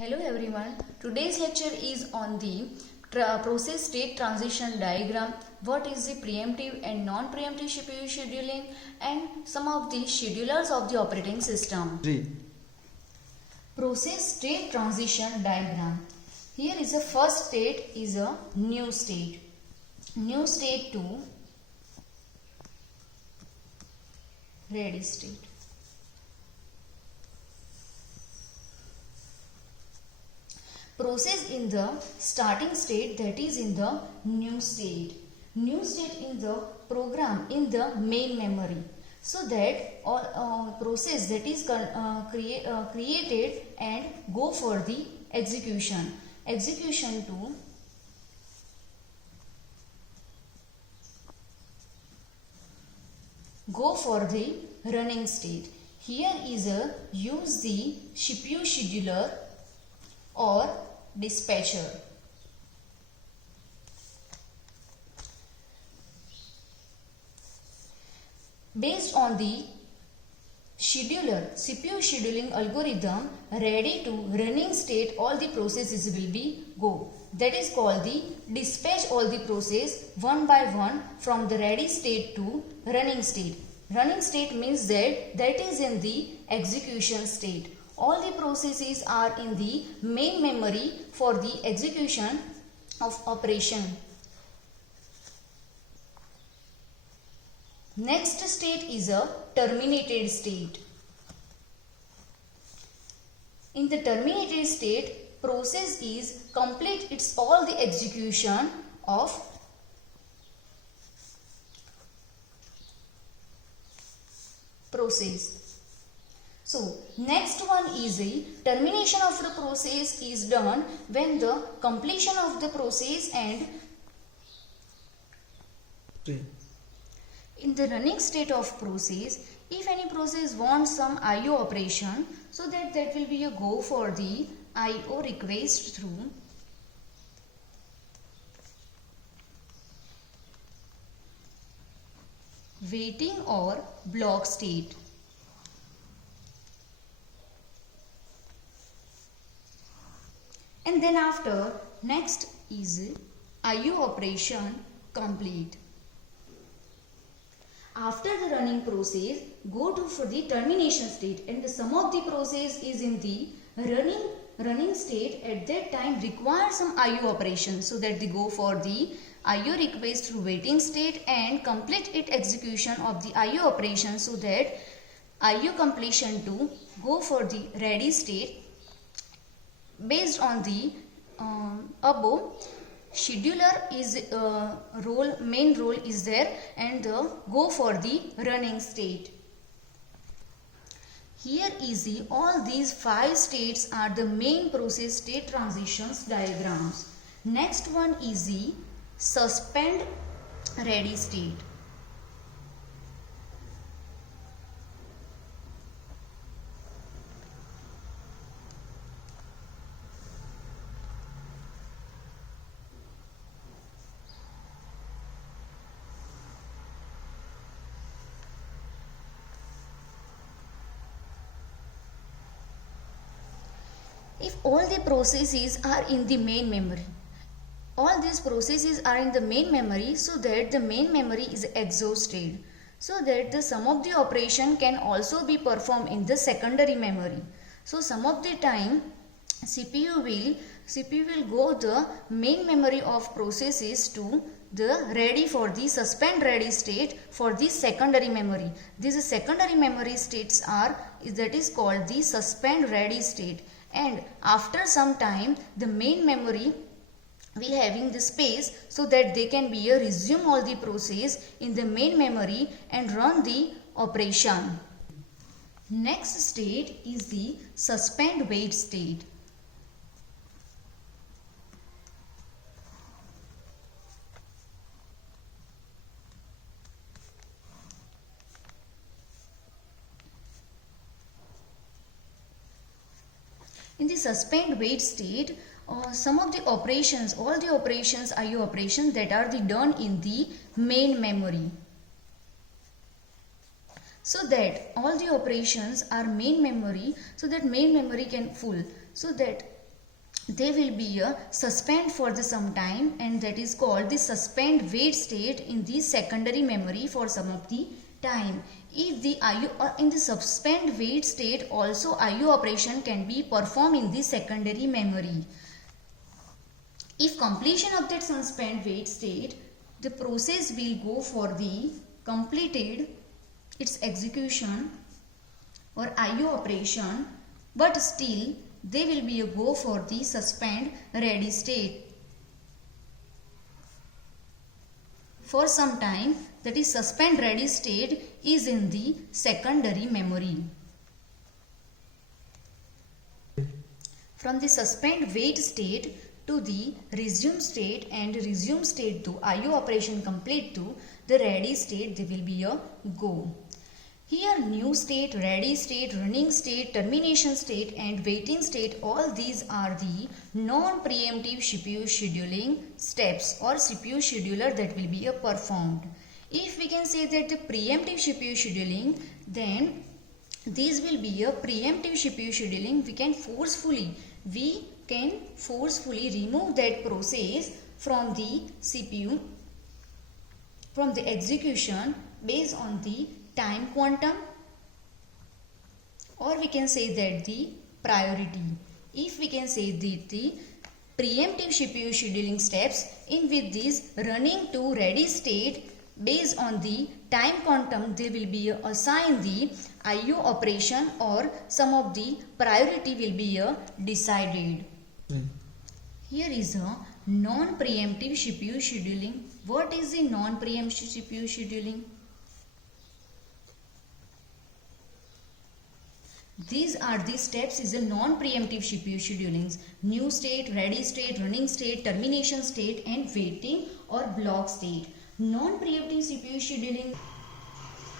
Hello everyone. Today's lecture is on the process state transition diagram. What is the preemptive and non-preemptive CPU scheduling and some of the schedulers of the operating system. Process state transition diagram. Here is the first state is a new state. New state to ready state. Process in the starting state, that is in the new state. New state in the program in the main memory. So that all process that is created and go for the execution. Execution to go for the running state. Here is a use the CPU scheduler or dispatcher. Based on the scheduler, CPU scheduling algorithm, ready to running state, all the processes will be go. That is called the dispatch all the process one by one from the ready state to running state. Running state means that is in the execution state. All the processes are in the main memory for the execution of operation. Next state is a terminated state. In the terminated state, process is complete its all the execution of process. So, next one is the termination of the process is done when the completion of the process and in the running state of process, if any process wants some IO operation, so that will be a go for the IO request through waiting or block state. And then after, next is IO operation complete. After the running process, go to for the termination state, and the sum of the process is in the running state. At that time require some IO operation, so that they go for the IO request through waiting state and complete it execution of the IO operation, so that IO completion to go for the ready state. Based on the above, scheduler is main role is there, and go for the running state. Here is the all these 5 states are the main process state transitions diagrams. Next one is the suspend ready state. If all the processes are in the main memory, all these processes are in the main memory, so that the main memory is exhausted, so that the sum of the operation can also be performed in the secondary memory. So some of the time CPU will go the main memory of processes to the ready for the suspend ready state for the secondary memory. These secondary memory states are that is called the suspend ready state. And after some time the main memory will having the space, so that they can be resume all the process in the main memory and run the operation. Next state is the suspend wait state. In the suspend wait state, some of the operations, all the operations, IO operations that are done in the main memory. so that all the operations are main memory, so that main memory can full, so that there will be a suspend for the some time, and that is called the suspend wait state in the secondary memory for some of the time. If the IO or in the suspend wait state also IO operation can be performed in the secondary memory. If completion of that suspend wait state, the process will go for the completed its execution or IO operation, but still they will be a go for the suspend ready state for some time, that is suspend ready state is in the secondary memory. From the suspend wait state to the resume state and resume state to IO operation complete to the ready state, they will be a go. Here new state, ready state, running state, termination state and waiting state, all these are the non-preemptive CPU scheduling steps or CPU scheduler that will be performed. If we can say that the preemptive CPU scheduling, then these will be a preemptive CPU scheduling. We can forcefully remove that process from the CPU, from the execution based on the time quantum, or we can say that the priority. If we can say that the preemptive CPU scheduling steps, in with this running to ready state based on the time quantum, they will be assigned the IO operation or some of the priority will be decided. Here is a non-preemptive CPU scheduling. What is the non-preemptive CPU scheduling? These are the steps is a non-preemptive CPU schedulings: new state, ready state, running state, termination state and waiting or block state. Non-preemptive CPU scheduling,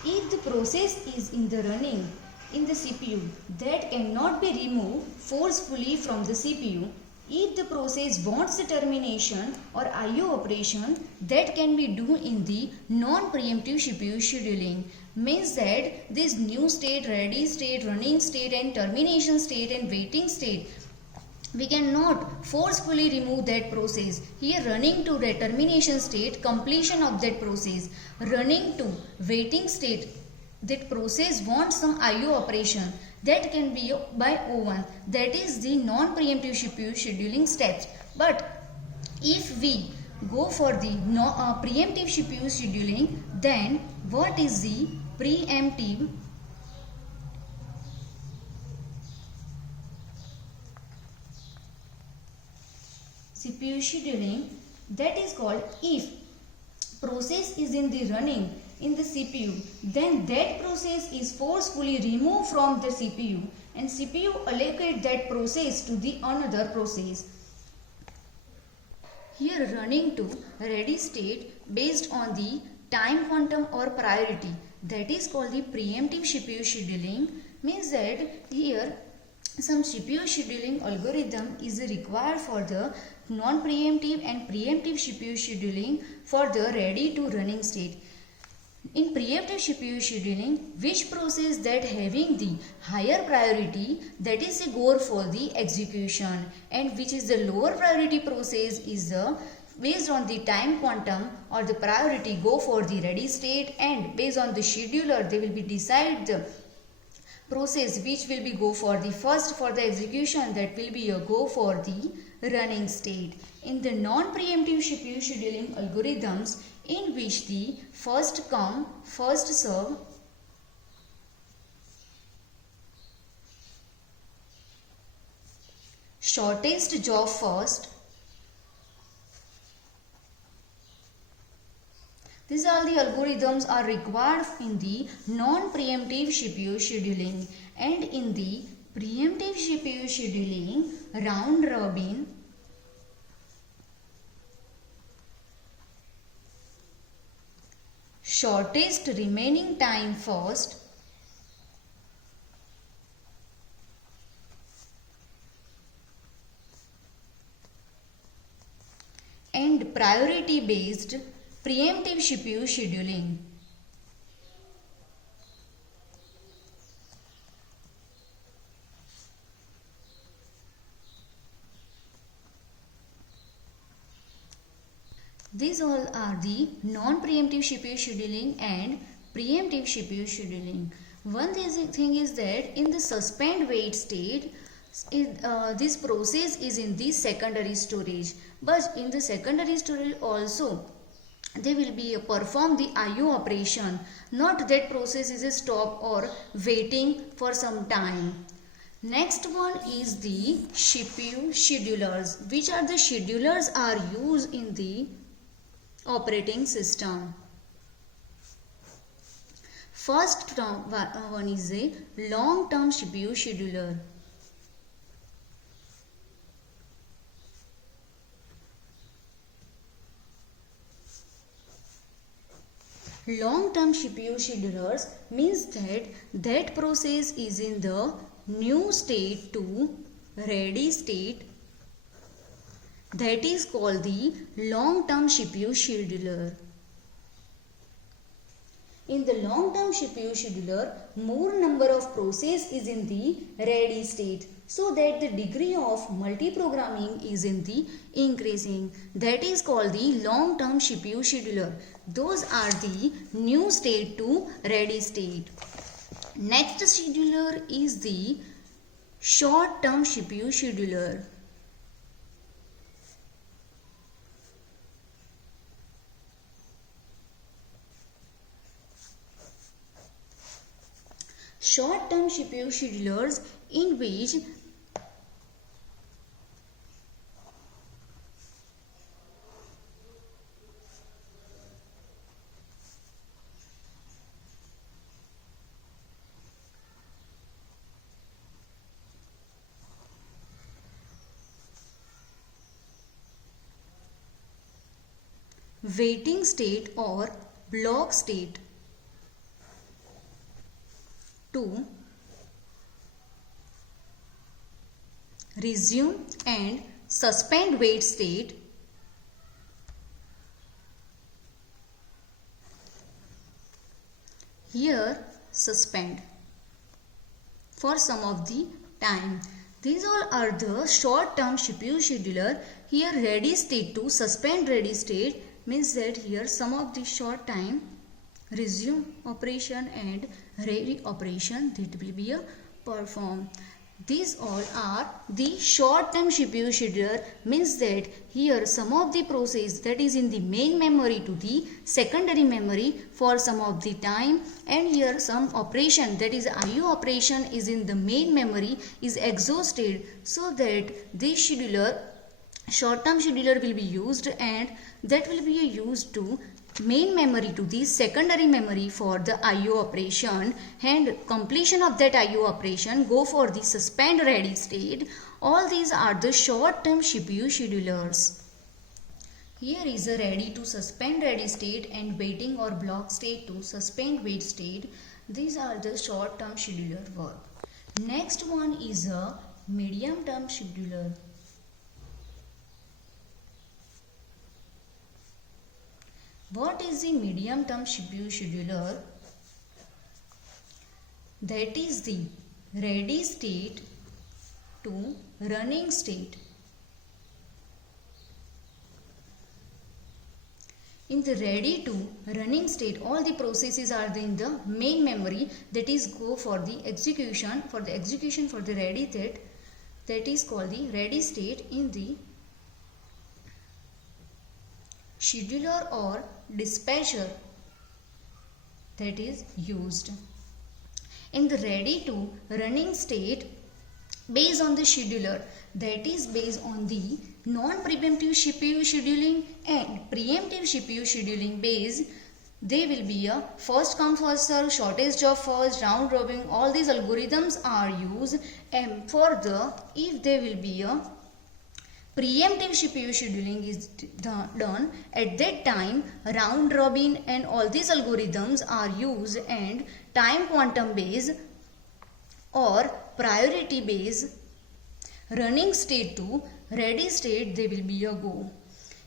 if the process is in the running in the CPU that cannot be removed forcefully from the CPU, if the process wants the termination or IO operation, that can be done in the non-preemptive CPU scheduling. Means that this new state, ready state, running state and termination state and waiting state, we cannot forcefully remove that process. Here running to the termination state, completion of that process, running to waiting state, that process wants some IO operation, that can be by O1. That is the non-preemptive CPU scheduling steps. But if we go for the preemptive CPU scheduling, then what is the preemptive CPU scheduling? That is called, if process is in the running in the CPU, then that process is forcefully removed from the CPU and CPU allocate that process to the another process. Here running to ready state based on the time quantum or priority, that is called the preemptive CPU scheduling. Means that here some CPU scheduling algorithm is required for the non-preemptive and preemptive CPU scheduling for the ready to running state. In preemptive CPU scheduling, which process that having the higher priority, that is a go for the execution, and which is the lower priority process is the based on the time quantum or the priority go for the ready state, and based on the scheduler they will be decide the process which will be go for the first for the execution, that will be a go for the running state. In the non-preemptive CPU scheduling algorithms, in which the first come first serve, shortest job first, these all the algorithms are required in the non-preemptive CPU scheduling. And in the preemptive CPU scheduling, round robin, shortest remaining time first, and priority based preemptive CPU scheduling. These all are the non-preemptive CPU scheduling and preemptive CPU scheduling. One thing is that in the suspend wait state, this process is in the secondary storage, but in the secondary storage also they will be perform the IO operation, not that process is a stop or waiting for some time. Next one is the CPU schedulers. Which are the schedulers are used in the operating system? First one is a long-term CPU scheduler. Long-term CPU schedulers means that process is in the new state to ready state. That is called the long-term CPU scheduler. In the long-term CPU scheduler, more number of process is in the ready state, so that the degree of multiprogramming is in the increasing. That is called the long-term CPU scheduler. Those are the new state to ready state. Next scheduler is the short-term CPU scheduler. Short-term CPU schedulers in which waiting state or block state to resume and suspend wait state here suspend for some of the time. These all are the short term CPU scheduler. Here ready state to suspend ready state means that here some of the short time resume operation and ready operation that will be performed. These all are the short term CPU scheduler means that here some of the process that is in the main memory to the secondary memory for some of the time, and here some operation that is IO operation is in the main memory is exhausted, so that this scheduler short term scheduler will be used and that will be used to main memory to the secondary memory for the IO operation, and completion of that IO operation go for the suspend ready state. All these are the short term CPU schedulers. Here is a ready to suspend ready state and waiting or block state to suspend wait state. These are the short term scheduler work. Next one is a medium term scheduler. What is the medium term CPU scheduler? That is the ready state to running state. In the ready to running state, all the processes are in the main memory, that is go for the execution. For the ready state, that is called the ready state in the scheduler or dispatcher that is used. In the ready to running state, based on the scheduler, that is based on the non-preemptive CPU scheduling and preemptive CPU scheduling base, they will be a first come first serve, shortest job first, round robin. All these algorithms are used, and further if they will be a preemptive CPU scheduling is done, at that time round robin and all these algorithms are used, and time quantum base or priority base running state to ready state they will be a go.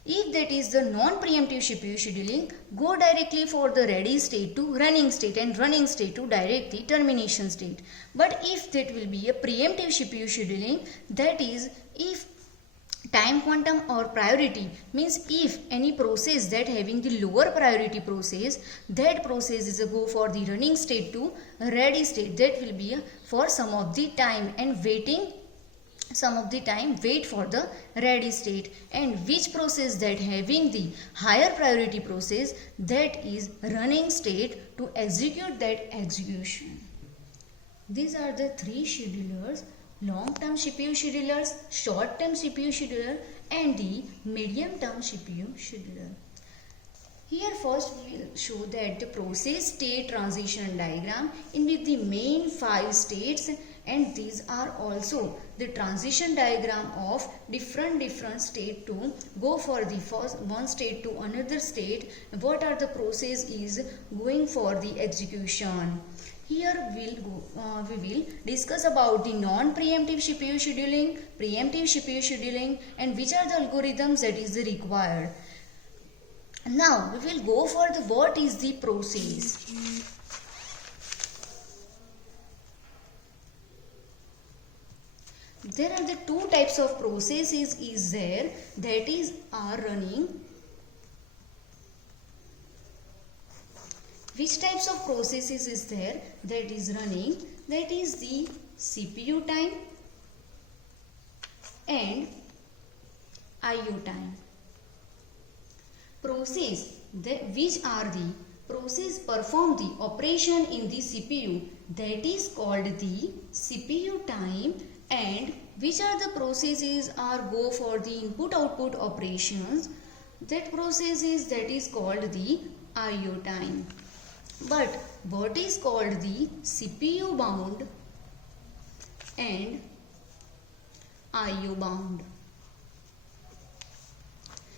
If that is the non-preemptive CPU scheduling, go directly for the ready state to running state and running state to direct the termination state. But if that will be a preemptive CPU scheduling, that is if time quantum or priority means if any process that having the lower priority process, that process is a go for the running state to ready state, that will be for some of the time and waiting some of the time wait for the ready state. And which process that having the higher priority process, that is running state to execute that execution. These are the three schedulers: long term CPU schedulers, short term CPU scheduler and the medium term CPU scheduler. Here first we will show that the process state transition diagram in which the main 5 states, and these are also the transition diagram of different state to go for the first one state to another state. What are the process is going for the execution. Here we will discuss about the non-preemptive CPU scheduling, preemptive CPU scheduling, and which are the algorithms that is required. Now we will go for the what is the process. There are the two types of processes is there, that is are running. Which types of processes is there that is running? That is the CPU time and IO time. Process which are the process perform the operation in the CPU, that is called the CPU time, and which are the processes are go for the input output operations, that process is that is called the IO time. But what is called the CPU bound and IO bound?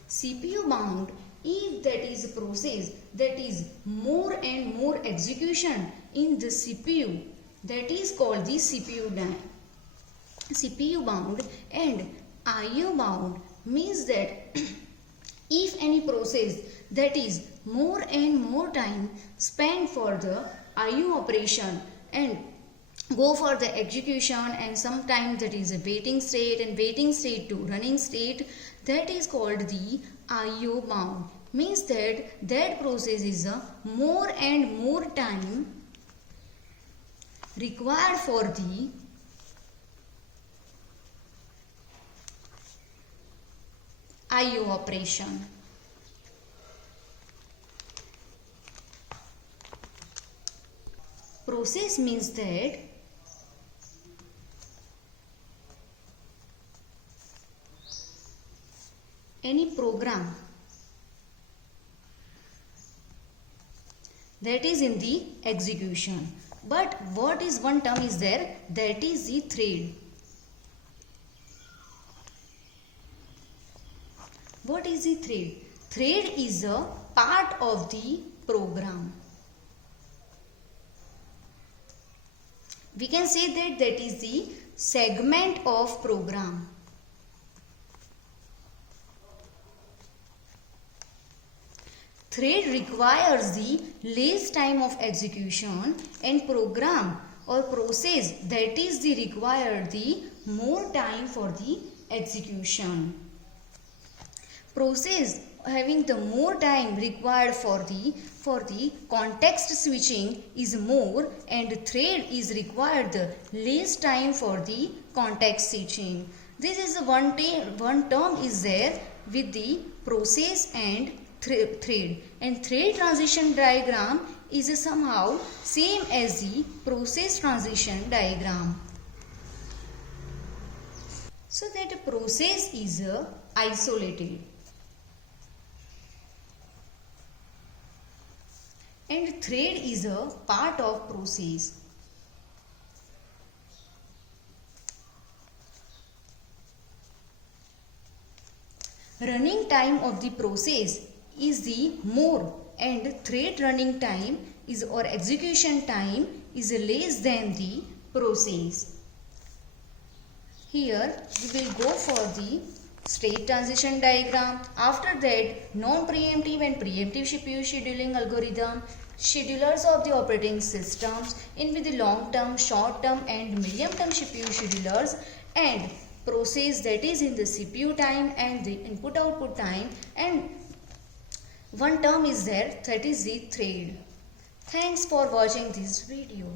CPU bound, if that is a process that is more and more execution in the CPU, that is called the CPU bound. And IO bound means that if any process that is more and more time spent for the IO operation and go for the execution, and sometimes that is a waiting state and waiting state to running state, that is called the IO bound. Means that that process is a more and more time required for the IO operation. Process means that any program that is in the execution. But what is one term is there, that is the thread. What is the thread? Thread is a part of the program. We can say that that is the segment of program. Thread requires the least time of execution, and program or process that is the required the more time for the execution. Process having the more time required for the context switching is more, and thread is required the least time for the context switching. This is the one term is there with the process and thread, and thread transition diagram is somehow same as the process transition diagram. So that a process is isolated and thread is a part of process. Running time of the process is the more, and thread running time is or execution time is less than the process. Here we will go for the state transition diagram. After that, non-preemptive and preemptive CPU scheduling algorithm, schedulers of the operating systems in with the long term, short term and medium term CPU schedulers, and process that is in the CPU time and the input output time, and one term is there, that is the thread. Thanks for watching this video.